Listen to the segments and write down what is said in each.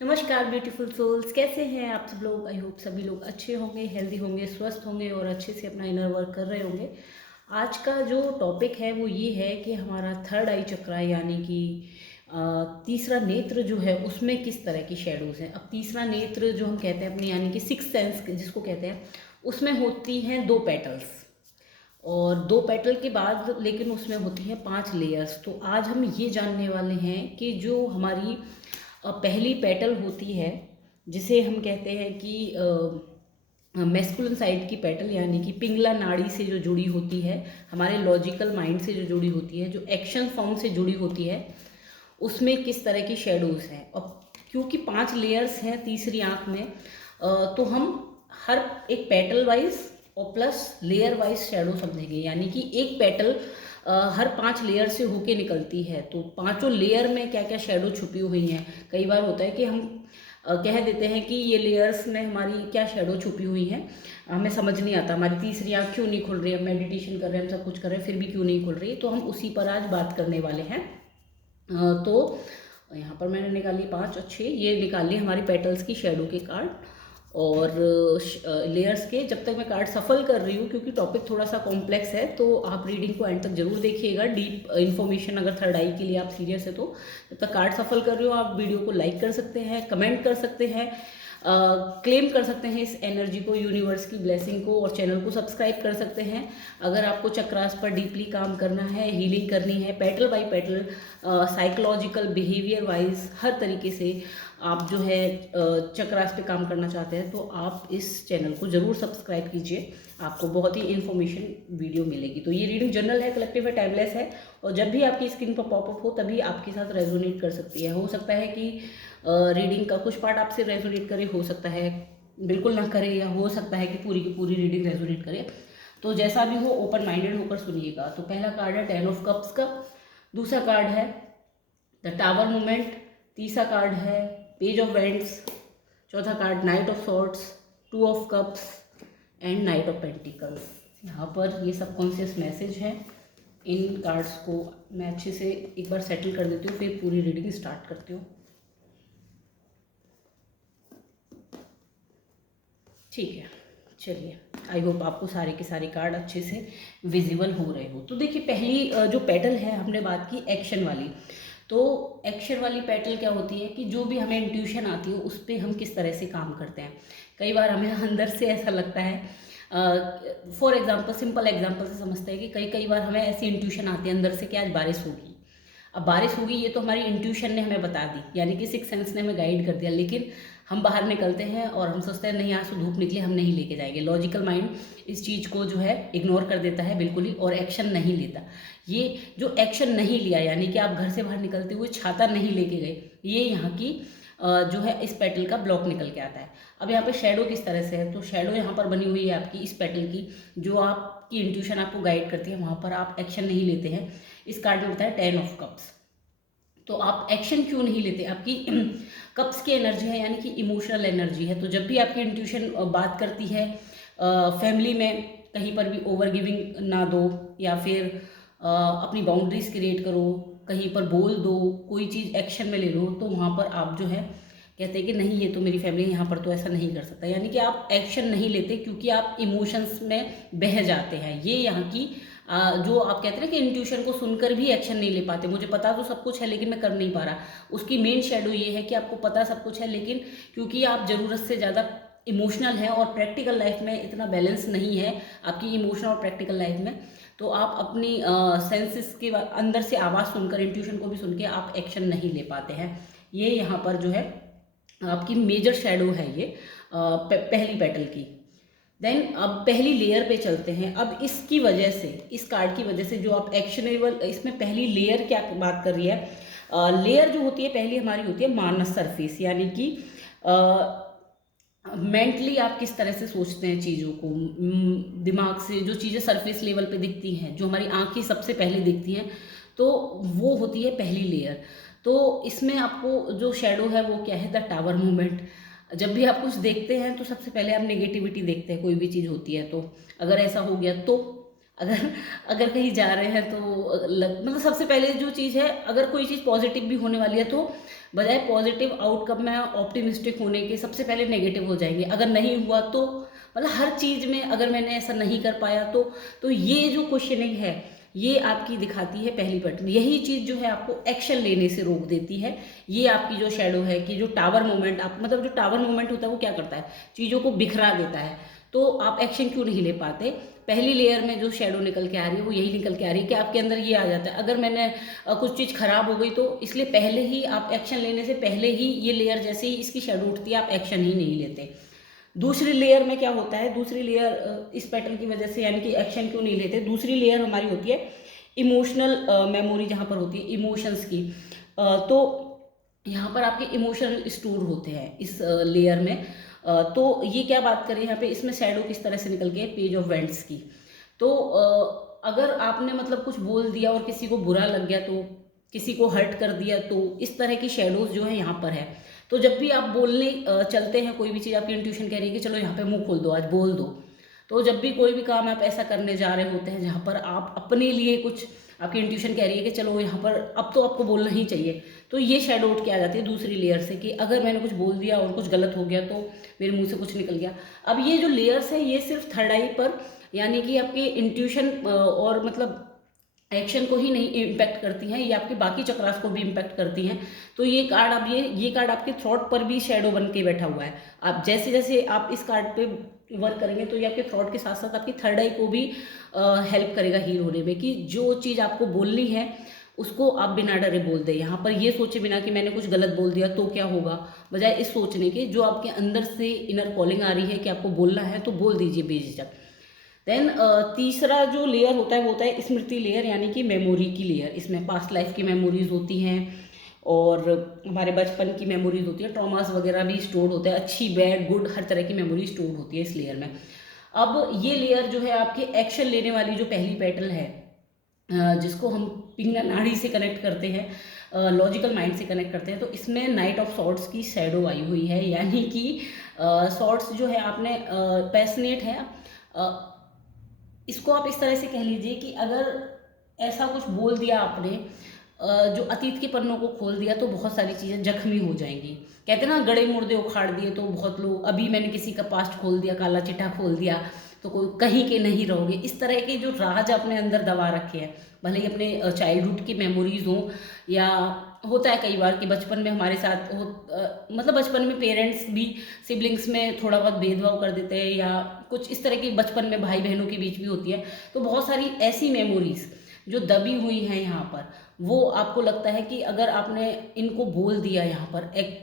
नमस्कार beautiful souls, कैसे हैं आप सब लोग। आई होप सभी लोग अच्छे होंगे, हेल्दी होंगे, स्वस्थ होंगे और अच्छे से अपना इनर वर्क कर रहे होंगे। आज का जो टॉपिक है वो ये है कि हमारा थर्ड आई चक्रा यानी कि तीसरा नेत्र जो है उसमें किस तरह की शेडोज़ हैं। अब तीसरा नेत्र जो हम कहते हैं अपनी यानी कि सिक्स सेंस जिसको कहते हैं, उसमें होती हैं 2 पेटल्स और 2 पेटल के बाद लेकिन उसमें होती हैं 5 लेयर्स। तो आज हम ये जानने वाले हैं कि जो हमारी पहली पेटल होती है जिसे हम कहते हैं कि मैस्कुलिन साइड की पेटल यानी कि पिंगला नाड़ी से जो जुड़ी होती है, हमारे लॉजिकल माइंड से जो जुड़ी होती है, जो एक्शन फॉर्म से जुड़ी होती है, उसमें किस तरह की शेडोज़ हैं। और क्योंकि 5 लेयर्स हैं तीसरी आँख में, तो हम हर एक पेटल वाइज और प्लस लेयर वाइज शेडो समझेंगे। यानी कि एक पेटल हर 5 लेयर से होके निकलती है, तो पांचों लेयर में क्या क्या शेडो छुपी हुई हैं। कई बार होता है कि हम कह देते हैं कि ये लेयर्स में हमारी क्या शेडो छुपी हुई है, हमें समझ नहीं आता, हमारी तीसरी आँख क्यों नहीं खुल रही है, मेडिटेशन कर रहे हैं, हम सब कुछ कर रहे हैं, फिर भी क्यों नहीं खुल रही। तो हम उसी पर आज बात करने वाले हैं। तो यहाँ पर मैंने निकाली 5 अच्छे, ये निकाल ली हमारी पेटल्स की शेडो के कार्ड। और लेयर्स के जब तक मैं कार्ड सफल कर रही हूँ, क्योंकि टॉपिक थोड़ा सा कॉम्प्लेक्स है, तो आप रीडिंग को एंड तक जरूर देखिएगा। डीप इन्फॉर्मेशन अगर थर्ड आई के लिए आप सीरियस है तो जब तक कार्ड सफल कर रही हो आप वीडियो को लाइक कर सकते हैं, कमेंट कर सकते हैं, क्लेम कर सकते हैं इस एनर्जी को, यूनिवर्स की ब्लेसिंग को, और चैनल को सब्सक्राइब कर सकते हैं। अगर आपको चक्रास पर डीपली काम करना है, हीलिंग करनी है, petal by petal, psychological, behaviour wise, हर तरीके से आप जो है चक्रास पे काम करना चाहते हैं, तो आप इस चैनल को ज़रूर सब्सक्राइब कीजिए। आपको बहुत ही इन्फॉर्मेशन वीडियो मिलेगी। तो ये रीडिंग जनरल है, कलेक्टिव है, टाइमलेस है, और जब भी आपकी स्क्रीन पर पॉपअप हो तभी आपके साथ रेजोनेट कर सकती है। हो सकता है कि रीडिंग का कुछ पार्ट आपसे रेजोनेट करे, हो सकता है बिल्कुल ना करे, या हो सकता है कि पूरी की पूरी रीडिंग रेजोनेट करे। तो जैसा भी हो ओपन माइंडेड होकर सुनिएगा। तो पहला कार्ड है 10 ऑफ कप्स का, दूसरा कार्ड है द टावर मोमेंट, तीसरा कार्ड है पेज ऑफ वेंट्स, चौथा card knight of swords, 2 of cups and knight of pentacles. यहाँ पर ये सबकॉन्शियस मैसेज है। इन कार्ड्स को मैं अच्छे से एक बार सेटल कर देती हूँ, फिर पूरी रीडिंग स्टार्ट करती हूँ। ठीक है, चलिए, आई होप आपको सारे के सारे कार्ड अच्छे से विजिबल हो रहे हो। तो देखिए, पहली जो पेटल है हमने बात की एक्शन वाली। तो एक्शन वाली पेटल क्या होती है कि जो भी हमें इंट्यूशन आती है उस पर हम किस तरह से काम करते हैं। कई बार हमें अंदर से ऐसा लगता है, फॉर एग्जाम्पल, सिंपल एग्जाम्पल से समझते हैं कि कई कई बार हमें ऐसी इंट्यूशन आती है अंदर से कि आज बारिश होगी। अब बारिश होगी ये तो हमारी इंट्यूशन ने हमें बता दी, यानी कि सिक्स सेंस ने हमें गाइड कर दिया, लेकिन हम बाहर निकलते हैं और हम सोचते हैं नहीं आज तो धूप निकली, हम नहीं लेके जाएंगे। लॉजिकल माइंड इस चीज़ को जो है इग्नोर कर देता है बिल्कुल ही, और एक्शन नहीं लेता। ये जो एक्शन नहीं लिया, यानी कि आप घर से बाहर निकलते हुए छाता नहीं लेके गए, ये यहाँ की जो है इस पेटल का ब्लॉक निकल के आता है। अब यहाँ पे शेडो किस तरह से है, तो शेडो यहाँ पर बनी हुई है आपकी इस पेटल की, जो आपकी इंट्यूशन आपको गाइड करती है, वहाँ पर आप एक्शन नहीं लेते हैं। इस कार्ड में बताया 10 ऑफ कप्स। तो आप एक्शन क्यों नहीं लेते, आपकी कप्स की एनर्जी है यानी कि इमोशनल एनर्जी है। तो जब भी आपकी इंट्यूशन बात करती है, फैमिली में कहीं पर भी ओवर गिविंग ना दो, या फिर अपनी बाउंड्रीज क्रिएट करो, कहीं पर बोल दो, कोई चीज़ एक्शन में ले लो, तो वहाँ पर आप जो है कहते हैं कि नहीं ये तो मेरी फैमिली है, यहाँ पर तो ऐसा नहीं कर सकता। यानी कि आप एक्शन नहीं लेते क्योंकि आप इमोशंस में बह जाते हैं। ये यहाँ की जो आप कहते हैं ना कि इंट्यूशन को सुनकर भी एक्शन नहीं ले पाते, मुझे पता तो सब कुछ है लेकिन मैं कर नहीं पा रहा। उसकी मेन शेडो ये है कि आपको पता सब कुछ है, लेकिन क्योंकि आप ज़रूरत से ज़्यादा इमोशनल हैं और प्रैक्टिकल लाइफ में इतना बैलेंस नहीं है आपकी इमोशनल और प्रैक्टिकल लाइफ में, तो आप अपनी सेंसेस के अंदर से आवाज़ सुनकर, इंट्यूशन को भी सुन के आप एक्शन नहीं ले पाते हैं। ये यहाँ पर जो है आपकी मेजर शेडो है ये पहली पेटल की। देन अब पहली लेयर पे चलते हैं। अब इसकी वजह से, इस कार्ड की वजह से जो आप एक्शनेबल, इसमें पहली लेयर क्या बात कर रही है, लेयर जो होती है पहली हमारी होती है मानस सरफेस, यानी कि मेंटली आप किस तरह से सोचते हैं चीज़ों को, दिमाग से जो चीज़ें सरफेस लेवल पे दिखती हैं, जो हमारी आँखें सबसे पहले दिखती हैं, तो वो होती है पहली लेयर। तो इसमें आपको जो शेडो है वो क्या है, द टावर मूवमेंट। जब भी आप कुछ देखते हैं तो सबसे पहले आप नेगेटिविटी देखते हैं, कोई भी चीज़ होती है तो अगर ऐसा हो गया तो, अगर अगर कहीं जा रहे हैं तो मतलब सबसे पहले जो चीज़ है, अगर कोई चीज़ पॉजिटिव भी होने वाली है तो बजाय पॉजिटिव आउटकम में ऑप्टिमिस्टिक होने के सबसे पहले नेगेटिव हो जाएंगे। अगर नहीं हुआ तो मतलब हर चीज़ में अगर मैंने ऐसा नहीं कर पाया तो ये जो क्वेश्चनिंग है ये आपकी दिखाती है पहली पैटर्न। यही चीज़ जो है आपको एक्शन लेने से रोक देती है। ये आपकी जो शैडो है कि जो टावर मोमेंट आप मतलब जो टावर मोमेंट होता है वो क्या करता है, चीज़ों को बिखरा देता है। तो आप एक्शन क्यों नहीं ले पाते? पहली लेयर में जो शैडो निकल के आ रही है वो यही निकल के आ रही है कि आपके अंदर ये आ जाता है, अगर मैंने कुछ चीज़ खराब हो गई तो इसलिए पहले ही आप एक्शन लेने से पहले ही ये लेयर जैसे ही इसकी शैडो उठती है आप एक्शन ही नहीं लेते। दूसरी लेयर में क्या होता है, दूसरी लेयर इस पैटर्न की वजह से यानी कि एक्शन क्यों नहीं लेते, दूसरी लेयर हमारी होती है इमोशनल मेमोरी, जहाँ पर होती है इमोशंस की। तो यहाँ पर आपके इमोशनल स्टोर होते हैं इस लेयर में। तो ये क्या बात करें यहाँ पे, इसमें शैडो किस तरह से निकल के पेज ऑफ वेंट्स की। तो अगर आपने मतलब कुछ बोल दिया और किसी को बुरा लग गया, तो किसी को हर्ट कर दिया, तो इस तरह की शैडोज जो है यहाँ पर है। तो जब भी आप बोलने चलते हैं कोई भी चीज़, आपकी इंट्यूशन कह रही है कि चलो यहाँ पे मुंह खोल दो, आज बोल दो। तो जब भी कोई भी काम आप ऐसा करने जा रहे होते हैं जहाँ पर आप अपने लिए कुछ, आपकी इंट्यूशन कह रही है कि चलो यहाँ पर अब तो आपको बोलना ही चाहिए, तो ये शैडो उठ के आ जाती है दूसरी लेयर से कि अगर मैंने कुछ बोल दिया और कुछ गलत हो गया तो मेरे मुंह से कुछ निकल गया। अब ये जो लेयर्स है ये सिर्फ थर्ड आई पर यानी कि आपके इंट्यूशन और मतलब एक्शन को ही नहीं इम्पैक्ट करती हैं, ये आपके बाकी चक्रास को भी इम्पैक्ट करती हैं। तो ये कार्ड अब ये कार्ड आपके थ्रॉट पर भी शैडो बन के बैठा हुआ है। आप जैसे जैसे आप इस कार्ड पे वर्क करेंगे तो ये आपके थ्रॉट के साथ साथ आपकी थर्ड आई को भी हेल्प करेगा हील होने में, कि जो चीज़ आपको बोलनी है उसको आप बिना डरे बोल दें। यहाँ पर ये सोचे बिना कि मैंने कुछ गलत बोल दिया तो क्या होगा, बजाय इस सोचने के जो आपके अंदर से इनर कॉलिंग आ रही है कि आपको बोलना है तो बोल दीजिए बेझिझक। देन तीसरा जो लेयर होता है वो होता है स्मृति लेयर, यानी कि मेमोरी की लेयर। इसमें पास्ट लाइफ की मेमोरीज होती हैं और हमारे बचपन की मेमोरीज होती है, ट्रॉमास वगैरह भी स्टोर होते हैं, अच्छी बैड गुड हर तरह की मेमोरी स्टोर होती है इस लेयर में। अब ये लेयर जो है आपके एक्शन लेने वाली जो पहली पैटर्न है, जिसको हम पिंगला नाड़ी से कनेक्ट करते हैं, लॉजिकल माइंड से कनेक्ट करते हैं, तो इसमें नाइट ऑफ सॉर्ड्स की शैडो आई हुई है। यानी कि सॉर्ड्स जो है आपने पैशनेट है, इसको आप इस तरह से कह लीजिए कि अगर ऐसा कुछ बोल दिया आपने जो अतीत के पन्नों को खोल दिया तो बहुत सारी चीज़ें जख्मी हो जाएंगी। कहते हैं ना, गड़े मुर्दे उखाड़ दिए, तो बहुत लोग, अभी मैंने किसी का पास्ट खोल दिया, काला चिट्ठा खोल दिया, तो कोई कहीं के नहीं रहोगे। इस तरह के जो राज अपने अंदर दबा रखे हैं, भले ही अपने चाइल्डहुड की मेमोरीज हों, या होता है कई बार कि बचपन में हमारे साथ मतलब बचपन में पेरेंट्स भी सिबलिंग्स में थोड़ा बहुत भेदभाव कर देते हैं, या कुछ इस तरह की बचपन में भाई बहनों के बीच भी होती है। तो बहुत सारी ऐसी मेमोरीज जो दबी हुई हैं यहाँ पर, वो आपको लगता है कि अगर आपने इनको बोल दिया यहाँ पर एक,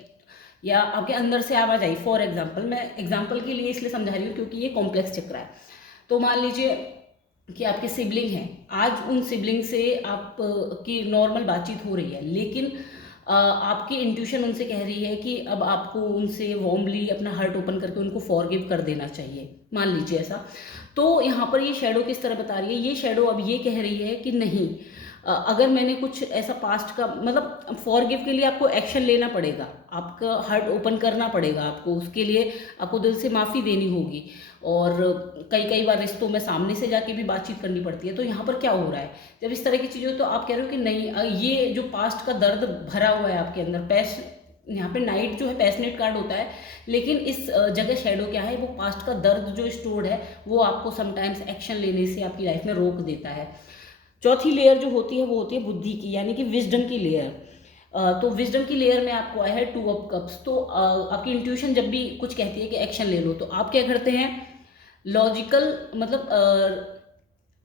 या आपके अंदर से आवाज आई। फॉर एग्जाम्पल, मैं एग्जाम्पल के लिए इसलिए समझा रही हूँ क्योंकि ये कॉम्प्लेक्स चक्र है। तो मान लीजिए कि आपके सिबलिंग हैं, आज उन सिबलिंग से आप की नॉर्मल बातचीत हो रही है, लेकिन आपकी इंट्यूशन उनसे कह रही है कि अब आपको उनसे वार्मली अपना हार्ट ओपन करके उनको फॉरगिव कर देना चाहिए, मान लीजिए ऐसा। तो यहाँ पर ये शैडो किस तरह बता रही है, ये शैडो अब ये कह रही है कि नहीं, अगर मैंने कुछ ऐसा पास्ट का मतलब फॉरगिव के लिए आपको एक्शन लेना पड़ेगा, आपका हार्ट ओपन करना पड़ेगा आपको, उसके लिए आपको दिल से माफ़ी देनी होगी, और कई बार रिश्तों में सामने से जाके भी बातचीत करनी पड़ती है। तो यहाँ पर क्या हो रहा है, जब इस तरह की चीज़ें, तो आप कह रहे हो कि नहीं, ये जो पास्ट का दर्द भरा हुआ है आपके अंदर, यहाँ पे नाइट जो है पैशनेट कार्ड होता है, लेकिन इस जगह शैडो क्या है, वो पास्ट का दर्द जो स्टोर्ड है वो आपको समटाइम्स एक्शन लेने से आपकी लाइफ में रोक देता है। चौथी लेयर जो होती है वो होती है बुद्धि की, यानी कि विजडम की लेयर। तो विजडम की लेयर में आपको आया है 2 ऑफ कप्स। तो आपकी इंट्यूशन जब भी कुछ कहती है कि एक्शन ले लो, तो आप क्या करते हैं, लॉजिकल मतलब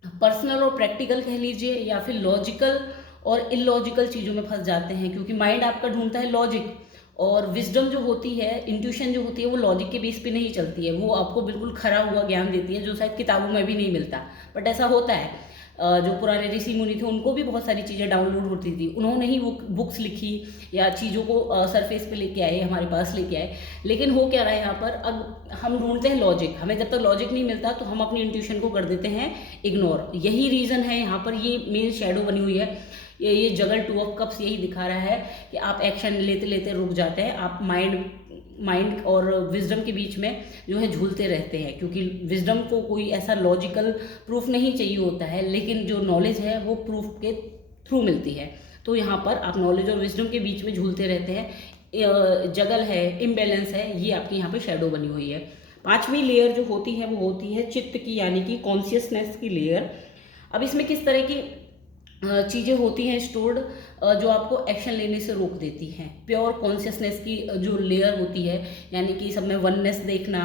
पर्सनल और प्रैक्टिकल कह लीजिए, या फिर लॉजिकल और इलॉजिकल चीज़ों में फंस जाते हैं, क्योंकि माइंड आपका ढूंढता है लॉजिक, और विजडम जो होती है, इंट्यूशन जो होती है, वो लॉजिक के बेस पे नहीं चलती है, वो आपको बिल्कुल खरा हुआ ज्ञान देती है जो शायद किताबों में भी नहीं मिलता। बट ऐसा होता है, जो पुराने ऋषि मुनि थे उनको भी बहुत सारी चीज़ें डाउनलोड होती थी, उन्होंने ही वो बुक्स लिखी या चीज़ों को सरफेस पे लेके आए, हमारे पास लेके आए। लेकिन हो क्या रहा है यहाँ पर, अब हम ढूंढते हैं लॉजिक, हमें जब तक लॉजिक नहीं मिलता तो हम अपनी इंट्यूशन को कर देते हैं इग्नोर। यही रीज़न है यहाँ पर ये मेन शैडो बनी हुई है। ये जगल 2 ऑफ कप्स यही दिखा रहा है कि आप एक्शन लेते लेते रुक जाते हैं, आप माइंड और विजडम के बीच में जो है झूलते रहते हैं, क्योंकि विजडम को कोई ऐसा लॉजिकल प्रूफ नहीं चाहिए होता है, लेकिन जो नॉलेज है वो प्रूफ के थ्रू मिलती है। तो तो यहाँ पर आप नॉलेज और विजडम के बीच में झूलते रहते हैं, जगल है, इम्बैलेंस है, ये आपकी यहाँ पे शेडो बनी हुई है। पांचवी लेयर जो होती है वो होती है चित्त की, यानी कि कॉन्शियसनेस की लेयर। अब इसमें किस तरह की चीज़ें होती हैं स्टोर्ड, जो आपको एक्शन लेने से रोक देती हैं। प्योर कॉन्शियसनेस की जो लेयर होती है, यानी कि सब में वननेस देखना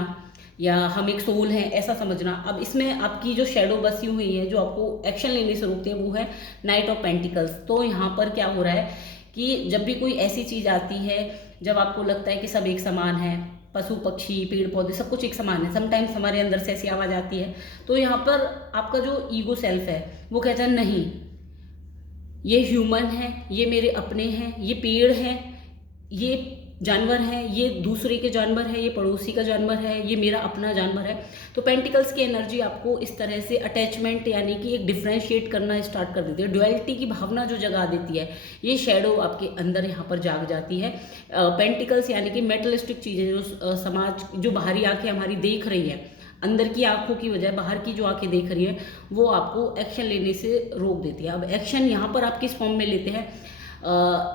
या हम एक सोल हैं ऐसा समझना। अब इसमें आपकी जो शेडो बसी हुई है जो आपको एक्शन लेने से रोकती है वो है नाइट ऑफ पेंटिकल्स। तो यहाँ पर क्या हो रहा है कि जब भी कोई ऐसी चीज़ आती है जब आपको लगता है कि सब एक समान है, पशु पक्षी पेड़ पौधे सब कुछ एक समान है, समटाइम्स हमारे अंदर से ऐसी आवाज़ आती है, तो यहाँ पर आपका जो ईगो सेल्फ है वो कहता है नहीं, ये ह्यूमन है, ये मेरे अपने हैं, ये पेड़ हैं, ये जानवर है, ये दूसरे के जानवर है, ये पड़ोसी का जानवर है, ये मेरा अपना जानवर है। तो पेंटिकल्स की एनर्जी आपको इस तरह से अटैचमेंट यानी कि एक डिफ्रेंशिएट करना स्टार्ट कर देती है, ड्युअलिटी की भावना जो जगा देती है, ये शेडो आपके अंदर यहाँ पर जाग जाती है। पेंटिकल्स यानी कि मेटलिस्टिक चीज़ें जो समाज जो बाहरी आंखें हमारी देख रही है, अंदर की आंखों की बजाय बाहर की जो आंखें देख रही है वो आपको एक्शन लेने से रोक देती है। अब एक्शन यहाँ पर आप किस फॉर्म में लेते हैं?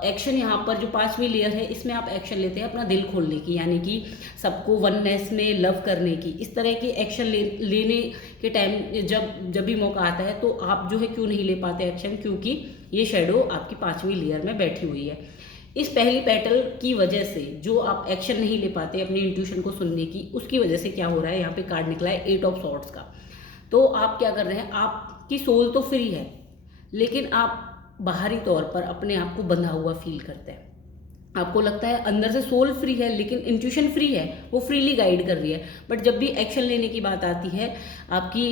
एक्शन यहाँ पर जो पांचवी लेयर है इसमें आप एक्शन लेते हैं अपना दिल खोलने की, यानी कि सबको वननेस में लव करने की। इस तरह के एक्शन लेने के टाइम जब भी मौका आता है तो आप जो है क्यों नहीं ले पाते एक्शन? क्योंकि ये शेडो आपकी पांचवी लेयर में बैठी हुई है। इस पहली पेटल की वजह से जो आप एक्शन नहीं ले पाते अपनी इंट्यूशन को सुनने की, उसकी वजह से क्या हो रहा है, यहाँ पे कार्ड निकला है 8 ऑफ सॉर्ड्स का। तो आप क्या कर रहे हैं, आपकी सोल तो फ्री है लेकिन आप बाहरी तौर पर अपने आप को बंधा हुआ फील करते हैं। आपको लगता है अंदर से सोल फ्री है लेकिन इंट्यूशन फ्री है, वो फ्रीली गाइड कर रही है। बट जब भी एक्शन लेने की बात आती है, आपकी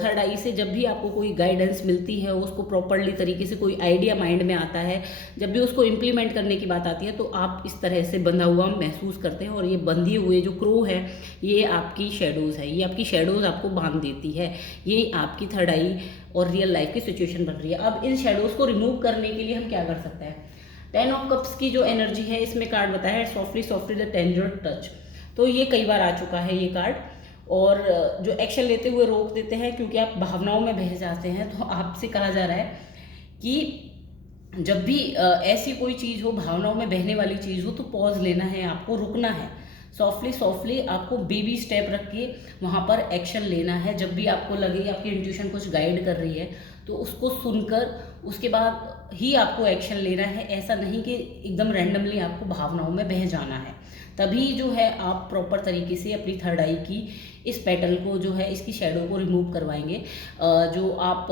थर्ड आई से जब भी आपको कोई गाइडेंस मिलती है, उसको प्रॉपरली तरीके से कोई आइडिया माइंड में आता है, जब भी उसको इम्प्लीमेंट करने की बात आती है तो आप इस तरह से बंधा हुआ महसूस करते हैं। और ये बंधी हुए जो क्रो है ये आपकी शेडोज़ है, ये आपकी शेडोज़ आपको बांध देती है, ये आपकी थर्ड आई और रियल लाइफ की सिचुएशन बन रही है। अब इन शेडोज़ को रिमूव करने के लिए हम क्या कर सकते हैं? 10 ऑफ कप्स की जो एनर्जी है इसमें कार्ड बताया है softly softly the tender touch. तो ये कई बार आ चुका है ये कार्ड, और जो एक्शन लेते हुए रोक देते हैं क्योंकि आप भावनाओं में बह जाते हैं। तो आपसे कहा जा रहा है कि जब भी ऐसी कोई चीज़ हो, भावनाओं में बहने वाली चीज़ हो, तो पॉज लेना है, आपको रुकना है, सॉफ्टली सॉफ्टली आपको बेबी स्टेप रख के वहाँ पर एक्शन लेना है। जब भी आपको लगे आपकी इंट्यूशन कुछ गाइड कर रही है तो उसको सुनकर उसके बाद ही आपको एक्शन लेना है। ऐसा नहीं कि एकदम रैंडमली आपको भावनाओं में बह जाना है। तभी जो है आप प्रॉपर तरीके से अपनी थर्ड आई की इस पेटल को जो है इसकी शेडो को रिमूव करवाएंगे। जो आप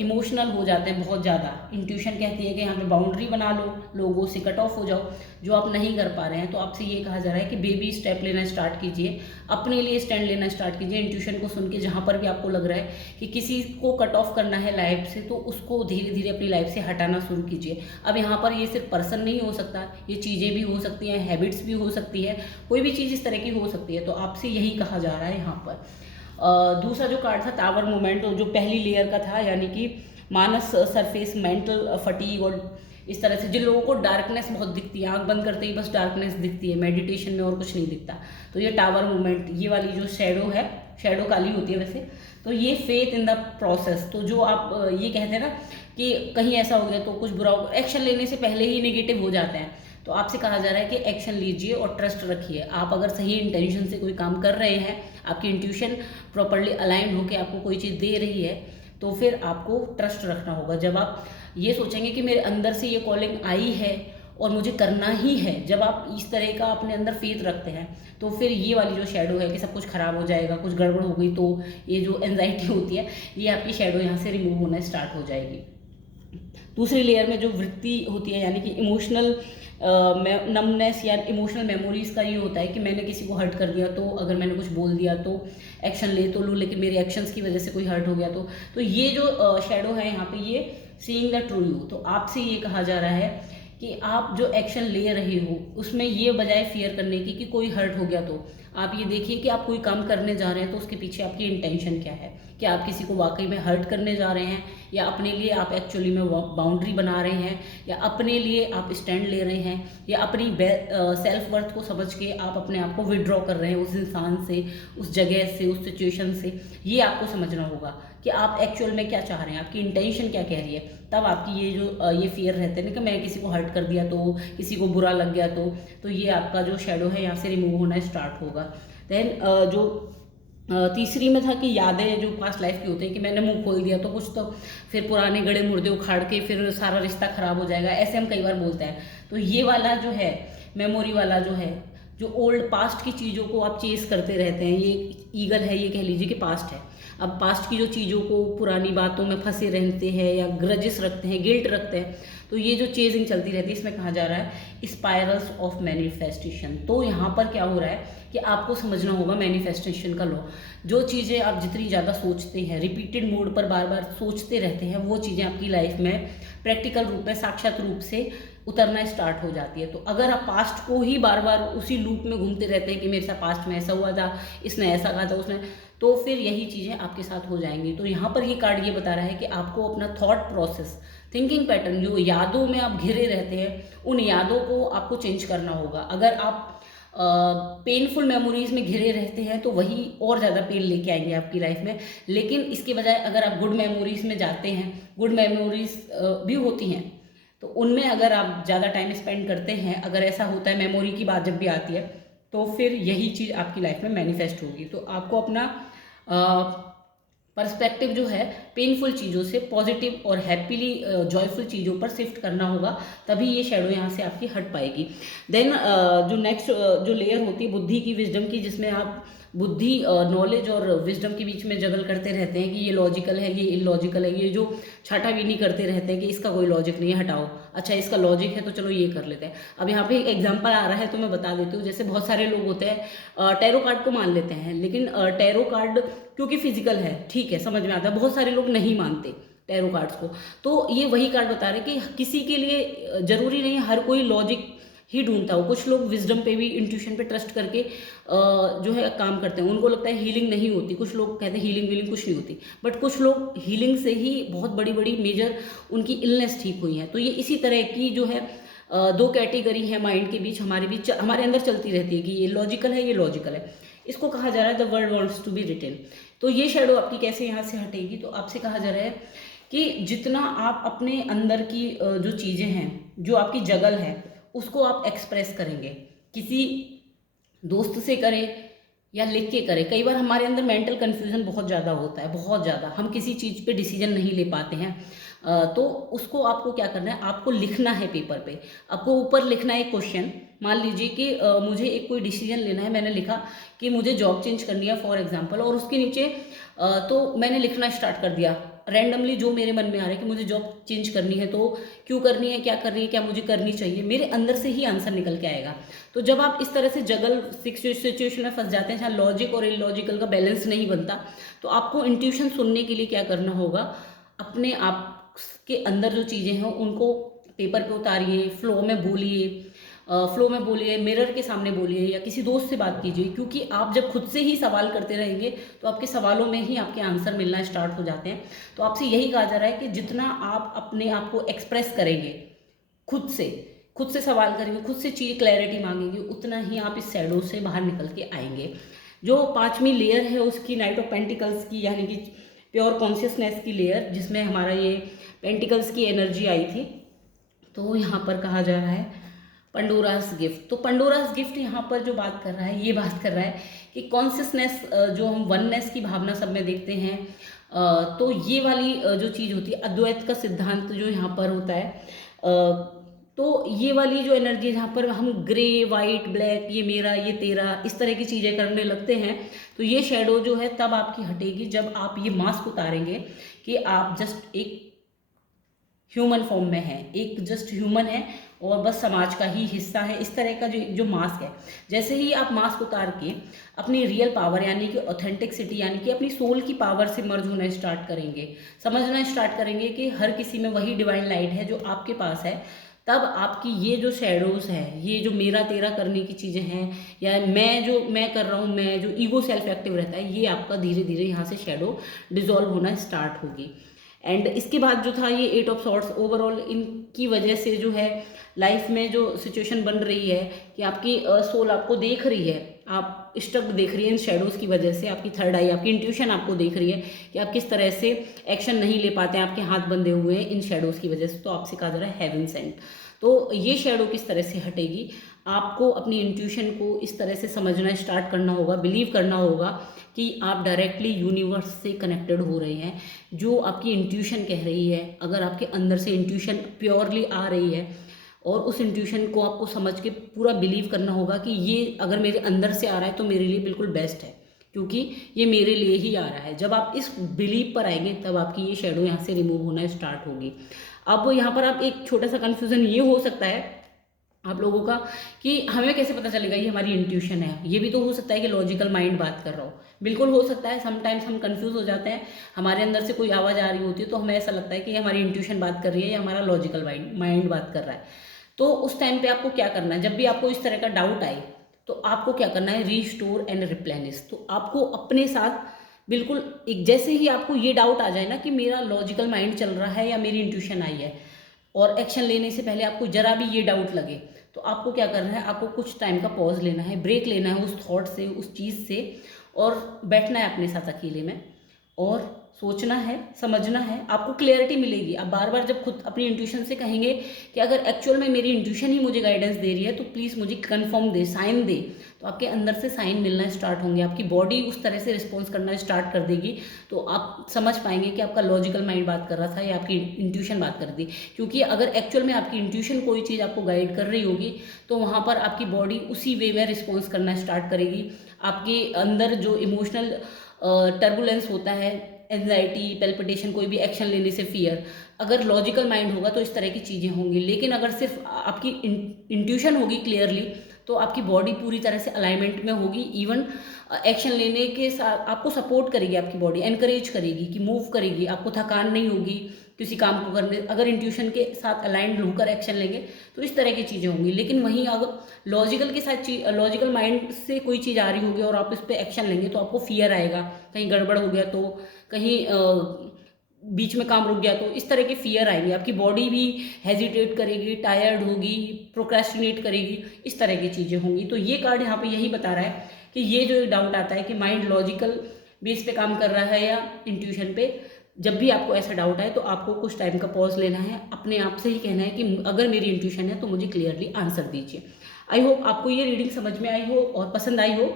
इमोशनल हो जाते हैं बहुत ज़्यादा, इंट्यूशन कहती है कि यहाँ पे बाउंड्री बना लो, लोगों से कट ऑफ हो जाओ, जो आप नहीं कर पा रहे हैं, तो आपसे ये कहा जा रहा है कि बेबी स्टेप लेना स्टार्ट कीजिए, अपने लिए स्टैंड लेना स्टार्ट कीजिए। इंट्यूशन को सुन के जहाँ पर भी आपको लग रहा है कि किसी को कट ऑफ करना है लाइफ से, तो उसको धीरे धीरे अपनी लाइफ से हटाना शुरू कीजिए। अब यहाँ पर ये सिर्फ पर्सन नहीं हो सकता, ये चीज़ें भी हो सकती हैं, हैबिट्स भी हो सकती है, कोई भी चीज़ इस तरह की हो सकती है। तो आपसे यही कहा जा रहा है यहाँ पर। दूसरा जो कार्ड था टावर मूवमेंट, जो पहली लेयर का था, यानी कि मानस सरफेस, मेंटल फटीग, और इस तरह से जिन लोगों को डार्कनेस बहुत दिखती है, आंख बंद करते ही बस डार्कनेस दिखती है, मेडिटेशन में और कुछ नहीं दिखता, तो ये टावर मूवमेंट, ये वाली जो शेडो है, शेडो काली होती है वैसे, तो ये फेथ इन द प्रोसेस। तो जो आप ये कहते हैं ना कि कहीं ऐसा हो गया तो कुछ बुरा हो, एक्शन लेने से पहले ही नेगेटिव हो जाते हैं। तो आपसे कहा जा रहा है कि एक्शन लीजिए और ट्रस्ट रखिए। आप अगर सही इंटेंशन से कोई काम कर रहे हैं, आपकी इंट्यूशन प्रॉपर्ली अलाइन होकर आपको कोई चीज़ दे रही है, तो फिर आपको ट्रस्ट रखना होगा। जब आप ये सोचेंगे कि मेरे अंदर से ये कॉलिंग आई है और मुझे करना ही है, जब आप इस तरह का अपने अंदर फेथ रखते हैं, तो फिर ये वाली जो शेडो है कि सब कुछ खराब हो जाएगा, कुछ गड़बड़ हो गई, तो ये जो एंजाइटी होती है, ये आपकी शेडो यहाँ से रिमूव होना स्टार्ट हो जाएगी। दूसरी लेयर में जो वृत्ति होती है, यानी कि इमोशनल नमनेस या इमोशनल मेमोरीज़ का ये होता है कि मैंने किसी को हर्ट कर दिया, तो अगर मैंने कुछ बोल दिया तो एक्शन ले तो लूँ, लेकिन मेरे एक्शंस की वजह से कोई हर्ट हो गया तो ये जो शेडो है यहाँ पे, ये सीइंग द ट्रू यू। तो आपसे ये कहा जा रहा है कि आप जो एक्शन ले रहे हो उसमें ये बजाय फियर करने की कि कोई हर्ट हो गया, तो आप ये देखिए कि आप कोई काम करने जा रहे हैं तो उसके पीछे आपकी इंटेंशन क्या है। क्या आप किसी को वाकई में हर्ट करने जा रहे हैं, या अपने लिए आप एक्चुअली में बाउंड्री बना रहे हैं, या अपने लिए आप स्टैंड ले रहे हैं, या अपनी सेल्फ वर्थ को समझ के आप अपने आप को विड्रॉ कर रहे हैं उस इंसान से, उस जगह से, उस सिचुएशन से। ये आपको समझना होगा कि आप एक्चुअल में क्या चाह रहे हैं, आपकी इंटेंशन क्या कह रही है। तब आपकी ये जो ये फियर रहते हैं ना कि मैं किसी को हर्ट कर दिया तो, किसी को बुरा लग गया तो ये आपका जो शेडो है यहाँ से रिमूव होना स्टार्ट होगा। देन जो तीसरी में था कि यादें जो पास्ट लाइफ की होती हैं कि मैंने मुंह खोल दिया तो कुछ तो फिर पुराने गड़े मुर्दे उखाड़ के फिर सारा रिश्ता खराब हो जाएगा, ऐसे हम कई बार बोलते हैं। तो ये वाला जो है मेमोरी वाला जो है, जो ओल्ड पास्ट की चीज़ों को आप चेस करते रहते हैं, ये ईगल है, ये कह लीजिए कि पास्ट है। अब पास्ट की जो चीज़ों को, पुरानी बातों में फंसे रहते हैं या ग्रजेस रखते हैं, गिल्ट रखते हैं, तो ये जो चेजिंग चलती रहती है, इसमें कहा जा रहा है स्पायरल्स ऑफ मैनिफेस्टेशन। तो यहाँ पर क्या हो रहा है कि आपको समझना होगा मैनिफेस्टेशन का लॉ। जो चीज़ें आप जितनी ज़्यादा सोचते हैं, रिपीटेड मोड पर बार बार सोचते रहते हैं, वो चीज़ें आपकी लाइफ में प्रैक्टिकल रूप में, साक्षात रूप से उतरना स्टार्ट हो जाती है। तो अगर आप पास्ट को ही बार बार उसी लूप में घूमते रहते हैं कि मेरे साथ पास्ट में ऐसा हुआ था, इसने ऐसा कहा था, उसने, तो फिर यही चीज़ें आपके साथ हो जाएंगी। तो यहाँ पर ये कार्ड ये बता रहा है कि आपको अपना थॉट प्रोसेस, थिंकिंग पैटर्न, जो यादों में आप घिरे रहते हैं, उन यादों को आपको चेंज करना होगा। अगर आप पेनफुल मेमोरीज में घिरे रहते हैं तो वही और ज़्यादा पेन लेके आएंगे आपकी लाइफ में। लेकिन इसके बजाय अगर आप गुड मेमोरीज में जाते हैं, गुड मेमोरीज भी होती हैं, तो उनमें अगर आप ज़्यादा टाइम स्पेंड करते हैं, अगर ऐसा होता है मेमोरी की बात जब भी आती है, तो फिर यही चीज़ आपकी लाइफ में मैनिफेस्ट होगी। तो आपको अपना पर्सपेक्टिव जो है पेनफुल चीज़ों से पॉजिटिव और हैप्पीली जॉयफुल चीज़ों पर शिफ्ट करना होगा, तभी ये शेडो यहाँ से आपकी हट पाएगी। देन जो नेक्स्ट जो लेयर होती है बुद्धि की, विजडम की, जिसमें आप बुद्धि, नॉलेज और विजडम के बीच में जगल करते रहते हैं कि ये लॉजिकल है, ये इलॉजिकल है, ये जो छाटाबीनी करते रहते हैं कि इसका कोई लॉजिक नहीं है, हटाओ, अच्छा इसका लॉजिक है तो चलो ये कर लेते हैं। अब यहाँ पे एक एग्जांपल आ रहा है तो मैं बता देती हूँ। जैसे बहुत सारे लोग होते हैं टैरो कार्ड को मान लेते हैं, लेकिन टैरो कार्ड क्योंकि फिजिकल है, ठीक है, समझ में आता है, बहुत सारे लोग नहीं मानते टैरो कार्ड्स को। तो ये वही कार्ड बता रहे हैं कि किसी के लिए जरूरी नहीं हर कोई लॉजिक ही ढूंढता हो। कुछ लोग विजडम पे भी, इंट्यूशन पे ट्रस्ट करके जो है काम करते हैं, उनको लगता है हीलिंग नहीं होती। कुछ लोग कहते हैं हीलिंग वीलिंग कुछ नहीं होती, बट कुछ लोग हीलिंग से ही बहुत बड़ी बड़ी मेजर उनकी इलनेस ठीक हुई है। तो ये इसी तरह की जो है दो कैटेगरी है माइंड के बीच, हमारे अंदर चलती रहती है कि ये लॉजिकल है, ये लॉजिकल है। इसको कहा जा रहा है the world wants to be written. तो ये शेडो आपकी कैसे यहाँ से हटेगी, तो आपसे कहा जा रहा है कि जितना आप अपने अंदर की जो चीज़ें हैं, जो आपकी जगल है, उसको आप एक्सप्रेस करेंगे, किसी दोस्त से करें या लिख के करें। कई बार हमारे अंदर मेंटल कन्फ्यूजन बहुत ज़्यादा होता है, बहुत ज़्यादा, हम किसी चीज़ पे डिसीजन नहीं ले पाते हैं। तो उसको आपको क्या करना है, आपको लिखना है पेपर पे। आपको ऊपर लिखना है एक क्वेश्चन। मान लीजिए कि मुझे एक कोई डिसीजन लेना है, मैंने लिखा कि मुझे जॉब चेंज करनी है फॉर एग्जांपल, और उसके नीचे तो मैंने लिखना स्टार्ट कर दिया रैंडमली जो मेरे मन में आ रहा है कि मुझे जॉब चेंज करनी है, तो क्यों करनी है, क्या करनी है, क्या मुझे करनी चाहिए, मेरे अंदर से ही आंसर निकल के आएगा। तो जब आप इस तरह से जगल सिचुएशन में फंस जाते हैं जहाँ लॉजिक और इलॉजिकल का बैलेंस नहीं बनता, तो आपको इंट्यूशन सुनने के लिए क्या करना होगा, अपने आप के अंदर जो चीज़ें हैं उनको पेपर पे उतारिए, फ्लो में बोलिए, मिरर के सामने बोलिए या किसी दोस्त से बात कीजिए। क्योंकि आप जब खुद से ही सवाल करते रहेंगे तो आपके सवालों में ही आपके आंसर मिलना स्टार्ट हो जाते हैं। तो आपसे यही कहा जा रहा है कि जितना आप अपने आप को एक्सप्रेस करेंगे, खुद से सवाल करेंगे, खुद से चीज़ क्लैरिटी मांगेंगे, उतना ही आप इस शैडो से बाहर निकल के आएंगे। जो 5वीं लेयर है उसकी नाइट ऑफ पेंटिकल्स की, यानी कि प्योर कॉन्शियसनेस की लेयर, जिसमें हमारा ये पेंटिकल्स की एनर्जी आई थी। तो यहाँ पर कहा जा रहा है पंडोरास गिफ्ट। तो पंडोरास गिफ्ट यहाँ पर जो बात कर रहा है, ये बात कर रहा है कि कॉन्शियसनेस, जो हम वननेस की भावना सब में देखते हैं, तो ये वाली जो चीज़ होती है, अद्वैत का सिद्धांत जो यहाँ पर होता है, तो ये वाली जो एनर्जी है जहाँ पर हम ग्रे, वाइट, ब्लैक, ये मेरा, ये तेरा, इस तरह की चीज़ें करने लगते हैं, तो ये शेडो जो है तब आपकी हटेगी जब आप ये मास्क उतारेंगे कि आप जस्ट एक ह्यूमन फॉर्म में है, एक जस्ट ह्यूमन है और बस समाज का ही हिस्सा है। इस तरह का जो मास्क है, जैसे ही आप मास्क उतार के अपनी रियल पावर यानी कि ऑथेंटिसिटी यानी कि अपनी सोल की पावर से मर्ज होना स्टार्ट करेंगे, समझना स्टार्ट करेंगे कि हर किसी में वही डिवाइन लाइट है जो आपके पास है, तब आपकी ये जो शेडोज है, ये जो मेरा तेरा करने की चीज़ें हैं, या मैं कर रहा हूँ, मैं जो ईगो सेल्फ एक्टिव रहता है, ये आपका धीरे धीरे यहाँ से शेडो डिजॉल्व होना स्टार्ट होगी। एंड इसके बाद जो था ये 8 ऑफ सॉर्ड्स, ओवरऑल इनकी वजह से जो है लाइफ में जो सिचुएशन बन रही है कि आपकी सोल आपको देख रही है, आप स्टक देख रही है इन शेडोज़ की वजह से। आपकी थर्ड आई, आपकी इंट्यूशन आपको देख रही है कि आप किस तरह से एक्शन नहीं ले पाते हैं, आपके हाथ बंधे हुए हैं इन शेडोज़ की वजह से। तो आपसे कहा जा रहा है हेवन सेंट। तो ये शेडो किस तरह से हटेगी, आपको अपनी इंट्यूशन को इस तरह से समझना स्टार्ट करना होगा, बिलीव करना होगा कि आप डायरेक्टली यूनिवर्स से कनेक्टेड हो रहे हैं। जो आपकी इंट्यूशन कह रही है, अगर आपके अंदर से इंट्यूशन प्योरली आ रही है और उस इंट्यूशन को आपको समझ के पूरा बिलीव करना होगा कि ये अगर मेरे अंदर से आ रहा है तो मेरे लिए बिल्कुल बेस्ट है, क्योंकि ये मेरे लिए ही आ रहा है। जब आप इस बिलीव पर आएंगे तब आपकी ये शेडो यहाँ से रिमूव होना स्टार्ट होगी। अब यहाँ पर आप एक छोटा सा कन्फ्यूज़न ये हो सकता है आप लोगों का कि हमें कैसे पता चलेगा ये हमारी इंट्यूशन है। ये भी तो हो सकता है कि लॉजिकल माइंड बात कर रहा हो, बिल्कुल हो सकता है। समटाइम्स हम कंफ्यूज हो जाते हैं, हमारे अंदर से कोई आवाज़ आ रही होती है तो हमें ऐसा लगता है कि हमारी इंट्यूशन बात कर रही है या हमारा लॉजिकल माइंड बात कर रहा है। तो उस टाइम पे आपको क्या करना है, जब भी आपको इस तरह का डाउट आए तो आपको क्या करना है, रीस्टोर एंड रिप्लेनिश। तो आपको अपने साथ बिल्कुल एक, जैसे ही आपको ये डाउट आ जाए ना कि मेरा लॉजिकल माइंड चल रहा है या मेरी इंट्यूशन आई है, और एक्शन लेने से पहले आपको जरा भी ये डाउट लगे, तो आपको क्या करना है, आपको कुछ टाइम का पॉज लेना है, ब्रेक लेना है उस थॉट से, उस चीज़ से, और बैठना है अपने साथ अकेले में और सोचना है, समझना है। आपको क्लैरिटी मिलेगी। आप बार बार जब खुद अपनी इंट्यूशन से कहेंगे कि अगर एक्चुअल में मेरी इंट्यूशन ही मुझे गाइडेंस दे रही है तो प्लीज़ मुझे कन्फर्म दे, साइन दे, तो आपके अंदर से साइन मिलना स्टार्ट होंगे, आपकी बॉडी उस तरह से रिस्पॉन्स करना स्टार्ट कर देगी। तो आप समझ पाएंगे कि आपका लॉजिकल माइंड बात कर रहा था या आपकी इंट्यूशन बात कर दी। क्योंकि अगर एक्चुअल में आपकी इंट्यूशन कोई चीज़ आपको गाइड कर रही होगी तो वहाँ पर आपकी बॉडी उसी वे में रिस्पॉन्स करना स्टार्ट करेगी। आपके अंदर जो इमोशनल टर्बुलेंस होता है, एंजाइटी, पेल्पिटेशन, कोई भी एक्शन लेने से फियर, अगर लॉजिकल माइंड होगा तो इस तरह की चीज़ें होंगी। लेकिन अगर सिर्फ आपकी इंट्यूशन होगी क्लियरली तो आपकी बॉडी पूरी तरह से अलाइनमेंट में होगी। इवन एक्शन लेने के साथ आपको सपोर्ट करेगी, आपकी बॉडी एनकरेज करेगी कि मूव करेगी, आपको थकान नहीं होगी किसी काम को करने। अगर इंट्यूशन के साथ अलाइंड होकर एक्शन लेंगे तो इस तरह की चीज़ें होंगी। लेकिन वहीं अगर लॉजिकल के साथ लॉजिकल माइंड से कोई चीज़ आ रही होगी और आप इस पर एक्शन लेंगे तो आपको फियर आएगा, कहीं गड़बड़ हो गया तो, कहीं बीच में काम रुक गया तो, इस तरह के फियर आएंगे। आपकी बॉडी भी हेजिटेट करेगी, टायर्ड होगी, प्रोक्रेस्टिनेट करेगी, इस तरह की चीज़ें होंगी। तो ये कार्ड यहाँ पे यही बता रहा है कि ये जो डाउट आता है कि माइंड लॉजिकल बेस पे काम कर रहा है या इंट्यूशन पे, जब भी आपको ऐसा डाउट आए तो आपको कुछ टाइम का पॉज लेना है, अपने आप से ही कहना है कि अगर मेरी इंट्यूशन है तो मुझे क्लियरली आंसर दीजिए। आई होप आपको ये रीडिंग समझ में आई हो और पसंद आई हो।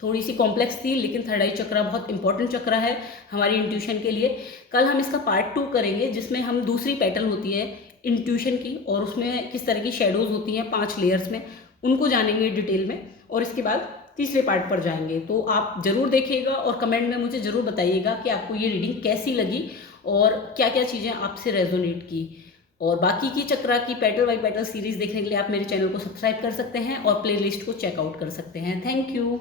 थोड़ी सी कॉम्प्लेक्स थी लेकिन थर्ड आई चक्रा बहुत इंपॉर्टेंट चक्रा है हमारी इंट्यूशन के लिए। कल हम इसका पार्ट 2 करेंगे जिसमें हम दूसरी पैटर्न होती है इंट्यूशन की और उसमें किस तरह की शेडोज होती हैं 5 लेयर्स में, उनको जानेंगे डिटेल में, और इसके बाद तीसरे पार्ट पर जाएंगे। तो आप ज़रूर देखिएगा और कमेंट में मुझे ज़रूर बताइएगा कि आपको ये रीडिंग कैसी लगी और क्या क्या चीज़ें आपसे रेजोनेट की। और बाकी की चक्रा की पेटल बाय पेटल सीरीज़ देखने के लिए आप मेरे चैनल को सब्सक्राइब कर सकते हैं और प्लेलिस्ट को चेकआउट कर सकते हैं। Thank you.